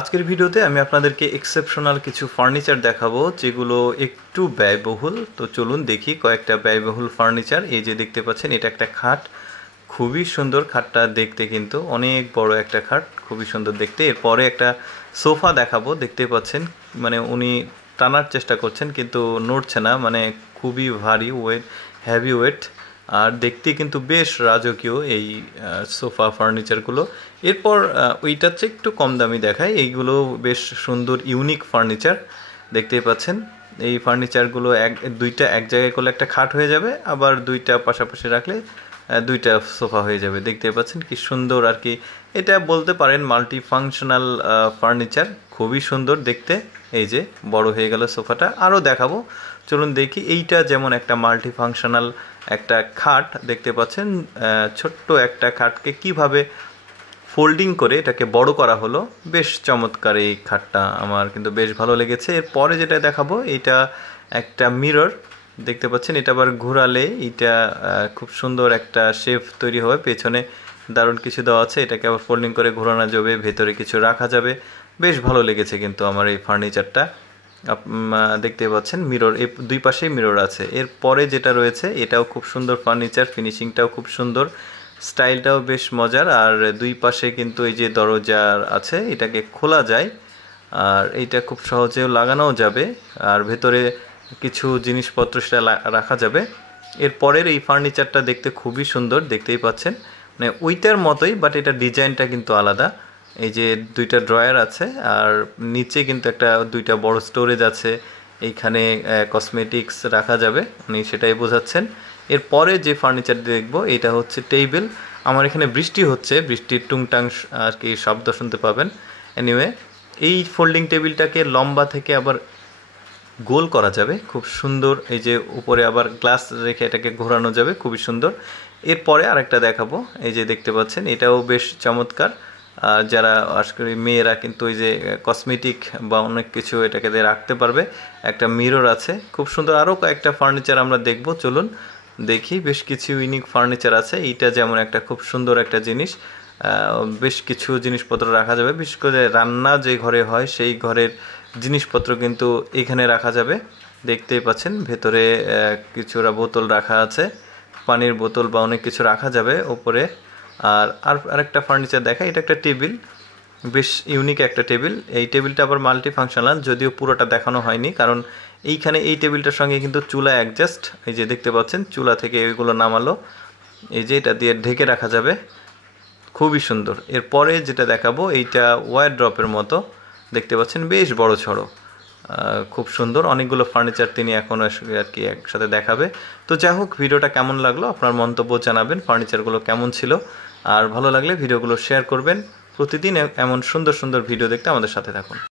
আজকের ভিডিওতে আমি আপনাদেরকে এক্সেপশনাল কিছু ফার্নিচার দেখাবো যেগুলো একটু ব্যয়বহুল। তো চলুন দেখি কয়েকটা ব্যয়বহুল ফার্নিচার। এই যে দেখতে পাচ্ছেন, এটা একটা খাট, খুবই সুন্দর। খাটটা দেখতে কিন্তু অনেক বড় একটা খাট, খুবই সুন্দর দেখতে। এরপরে একটা সোফা দেখাবো, দেখতে পাচ্ছেন মানে উনি টানার চেষ্টা করছেন কিন্তু নড়ছে না, মানে খুবই ভারী ওয়েট, হেভি ওয়েট, আর দেখতে কিন্তু বেশ রাজকীয় এই সোফা ফার্নিচারগুলো। এরপর ওইটার চেয়ে একটু কম দামি দেখায়, এইগুলো বেশ সুন্দর ইউনিক ফার্নিচার দেখতেই পাচ্ছেন। এই ফার্নিচারগুলো দুইটা এক জায়গায় করলে একটা খাট হয়ে যাবে, আবার দুইটা পাশাপাশি রাখলে দুইটা সোফা হয়ে যাবে। দেখতে পাচ্ছেন কি সুন্দর আর কি, এটা বলতে পারেন মাল্টি ফাংশনাল ফার্নিচার, খুবই সুন্দর দেখতে। এই যে বড় হয়ে গেল সোফাটা, আরও দেখাবো, চলুন দেখি। এইটা যেমন একটা মাল্টি ফাংশনাল একটা খাট দেখতে পাচ্ছেন, ছোট্ট একটা খাটকে কিভাবে ফোল্ডিং করে এটাকে বড় করা হলো, বেশ চমৎকার এই খাটটা, আমার কিন্তু বেশ ভালো লেগেছে। এরপরে যেটা দেখাবো, এটা একটা মিরর দেখতে পাচ্ছেন, এটা আবার ঘোরালে এটা খুব সুন্দর একটা শেপ তৈরি হবে। পেছনে দারুণ কিছু দেওয়া আছে, এটাকে আবার ফোল্ডিং করে ঘোরানো যাবে, ভেতরে কিছু রাখা যাবে। বেশ ভালো লেগেছে কিন্তু আমার এই ফার্নিচারটা। দেখতে পাচ্ছেন মিরর, এই দুই পাশেই মিরর আছে। এরপরে যেটা রয়েছে, এটাও খুব সুন্দর ফার্নিচার, ফিনিশিংটাও খুব সুন্দর, স্টাইলটাও বেশ মজার। আর দুই পাশে কিন্তু এই যে দরজা আছে, এটাকে খোলা যায়, আর এইটা খুব সহজেও লাগানোও যাবে, আর ভেতরে কিছু জিনিসপত্র সেটা রাখা যাবে। এরপরের এই ফার্নিচারটা দেখতে খুবই সুন্দর, দেখতেই পাচ্ছেন মানে ওইটার মতোই, বাট এটা ডিজাইনটা কিন্তু আলাদা। এই যে দুইটা ড্রয়ার আছে, আর নিচে কিন্তু দুইটা বড় স্টোরেজ আছে, এইখানে কসমেটিক্স রাখা যাবে, উনি সেটাই বোঝাচ্ছেন। এরপরে যে ফার্নিচার দেখব, এটা হচ্ছে টেবিল। আমার এখানে বৃষ্টি হচ্ছে, বৃষ্টির টুংটাং আর কি শব্দ শুনতে পাবেন। এনিওয়ে, এই ফোল্ডিং টেবিলটাকে লম্বা থেকে আবার গোল করা যাবে, খুব সুন্দর। এই যে উপরে আবার গ্লাস রেখে এটাকে ঘোরানো যাবে, খুবই সুন্দর। এরপরে আরেকটা দেখাবো, এই যে দেখতে পাচ্ছেন, এটাও বেশ চমৎকার। যারা আজকাল মেয়েরা কিন্তু ওই যে কসমেটিক বা অনেক কিছু এটাকে দিয়ে রাখতে পারবে। একটা মিরর আছে, খুব সুন্দর। আরও কয়েকটা ফার্নিচার আমরা দেখব, চলুন দেখি। বেশ কিছু ইউনিক ফার্নিচার আছে, এইটা যেমন একটা খুব সুন্দর একটা জিনিস, বেশ কিছু জিনিসপত্র রাখা যাবে, বিশেষ করে রান্না যে ঘরে হয় সেই ঘরের জিনিসপত্র কিন্তু এখানে রাখা যাবে। দেখতেই পাচ্ছেন ভেতরে কিছুটা বোতল রাখা আছে, পানির বোতল বা অনেক কিছু রাখা যাবে ওপরে। আর আরেকটা ফার্নিচার দেখা, এটা একটা টেবিল, বেশ ইউনিক একটা টেবিল। এই টেবিলটা আবার মাল্টি ফাংশনাল, যদিও পুরোটা দেখানো হয়নি, কারণ এইখানে এই টেবিলটার সঙ্গে কিন্তু চুলা অ্যাডজাস্ট, এই যে দেখতে পাচ্ছেন চুলা থেকে এগুলো নামালো, এই যে এটা দিয়ে ঢেকে রাখা যাবে, খুবই সুন্দর। এরপরে যেটা দেখাবো, এইটা ওয়ারড্রপের মতো দেখতে পাচ্ছেন, বেশ বড় ছড়ো, খুব সুন্দর। অনেকগুলো ফার্নিচার তিনি এখন আর কি একসাথে দেখাবে। তো যাই হোক, ভিডিওটা কেমন লাগলো আপনার মন্তব্য জানাবেন, ফার্নিচারগুলো কেমন ছিল, আর ভালো লাগলে ভিডিওগুলো শেয়ার করবেন। প্রতিদিন এমন সুন্দর সুন্দর ভিডিও দেখতে আমাদের সাথে থাকুন।